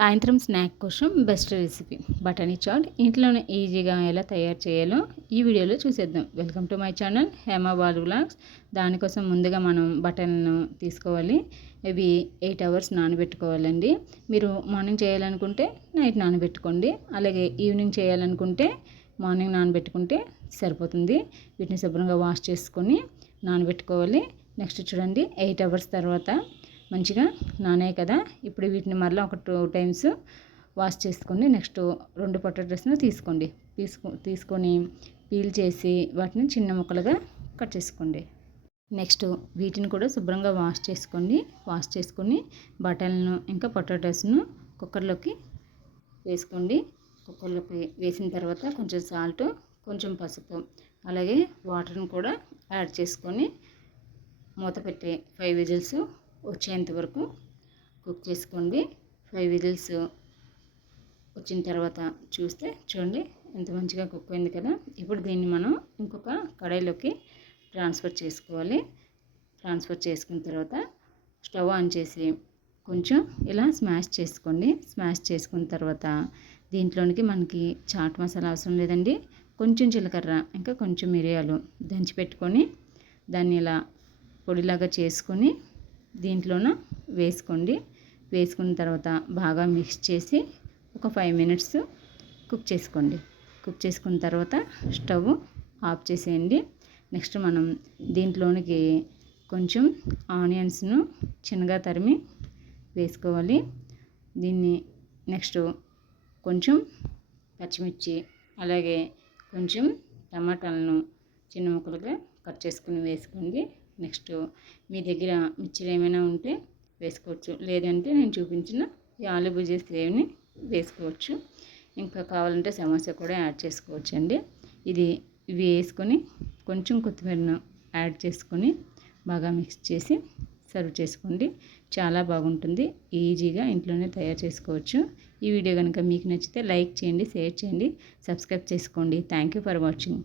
సాయంత్రం స్నాక్ కోసం best recipe బఠానీ చాట్ ఇంట్లోనే ఈజీగా ఎలా తయారు చేయాలో ఈ వీడియోలో చూసేద్దాం. Welcome to my channel Hema Balu vlogs. దానికోసం ముందుగా మనం బఠానీలను తీసుకోవాలి. ఇవి 8 అవర్స్ నానబెట్టుకోవాలండి. మీరు మార్నింగ్ చేయాలనుకుంటే నైట్ నానబెట్టుకోండి, అలాగే ఈవినింగ్ చేయాలనుకుంటే మార్నింగ్ నానబెట్టుకుంటే సరిపోతుంది. వీటిని శుభ్రంగా వాష్ చేసుకొని నానబెట్టుకోవాలి. నెక్స్ట్ చూడండి, 8 అవర్స్ తర్వాత మంచిగా నానాయి కదా. ఇప్పుడు వీటిని మరలా ఒక 2 టైమ్స్ వాష్ చేసుకొని నెక్స్ట్ 2 పొటాటోస్ని తీసుకొని పీల్ చేసి వాటిని చిన్న ముక్కలుగా కట్ చేసుకోండి. నెక్స్ట్ వీటిని కూడా శుభ్రంగా వాష్ చేసుకొని బఠానీలను ఇంకా పొటాటోస్ను కుక్కర్లోకి వేసుకోండి. కుక్కర్లోకి వేసిన తర్వాత కొంచెం సాల్ట్, కొంచెం పసుపు, అలాగే వాటర్ని కూడా యాడ్ చేసుకొని మూత పెట్టి 5 విజిల్స్ వచ్చేంత వరకు కుక్ చేసుకోండి. 5 విజిల్స్ వచ్చిన తర్వాత చూడండి ఎంత మంచిగా కుక్ అయింది కదా. ఇప్పుడు దీన్ని మనం ఇంకొక కడాయిలోకి ట్రాన్స్ఫర్ చేసుకోవాలి. ట్రాన్స్ఫర్ చేసుకున్న తర్వాత స్టవ్ ఆన్ చేసి కొంచెం ఇలా స్మాష్ చేసుకోండి. స్మాష్ చేసుకున్న తర్వాత దీంట్లోనికి మనకి చాట్ మసాలా అవసరం లేదండి. కొంచెం జీలకర్ర ఇంకా కొంచెం మిరియాలు దంచి పెట్టుకొని దాన్ని ఇలా పొడిలాగా చేసుకొని దీంట్లోన వేసుకోండి. వేసుకున్న తర్వాత బాగా మిక్స్ చేసి ఒక 5 మినిట్స్ కుక్ చేసుకోండి. కుక్ చేసుకున్న తర్వాత స్టవ్ ఆఫ్ చేసేయండి. నెక్స్ట్ మనం దీంట్లోనికి కొంచెం ఆనియన్స్ను చిన్నగా తరిమి వేసుకోవాలి. దీన్ని నెక్స్ట్ కొంచెం పచ్చిమిర్చి, అలాగే కొంచెం టమాటాలను చిన్న ముక్కలుగా కట్ చేసుకుని వేసుకోండి. నెక్స్ట్ మీ దగ్గర మిర్చిలు ఏమైనా ఉంటే వేసుకోవచ్చు, లేదంటే నేను చూపించిన ఈ ఆలు భుజియా సేవ్ని వేసుకోవచ్చు. ఇంకా కావాలంటే సమోసా కూడా యాడ్ చేసుకోవచ్చు అండి. ఇవి వేసుకొని కొంచెం కొత్తిమీరను యాడ్ చేసుకొని బాగా మిక్స్ చేసి సర్వ్ చేసుకోండి. చాలా బాగుంటుంది. ఈజీగా ఇంట్లోనే తయారు చేసుకోవచ్చు. ఈ వీడియో కనుక మీకు నచ్చితే లైక్ చేయండి, షేర్ చేయండి, సబ్స్క్రైబ్ చేసుకోండి. Thank you for watching.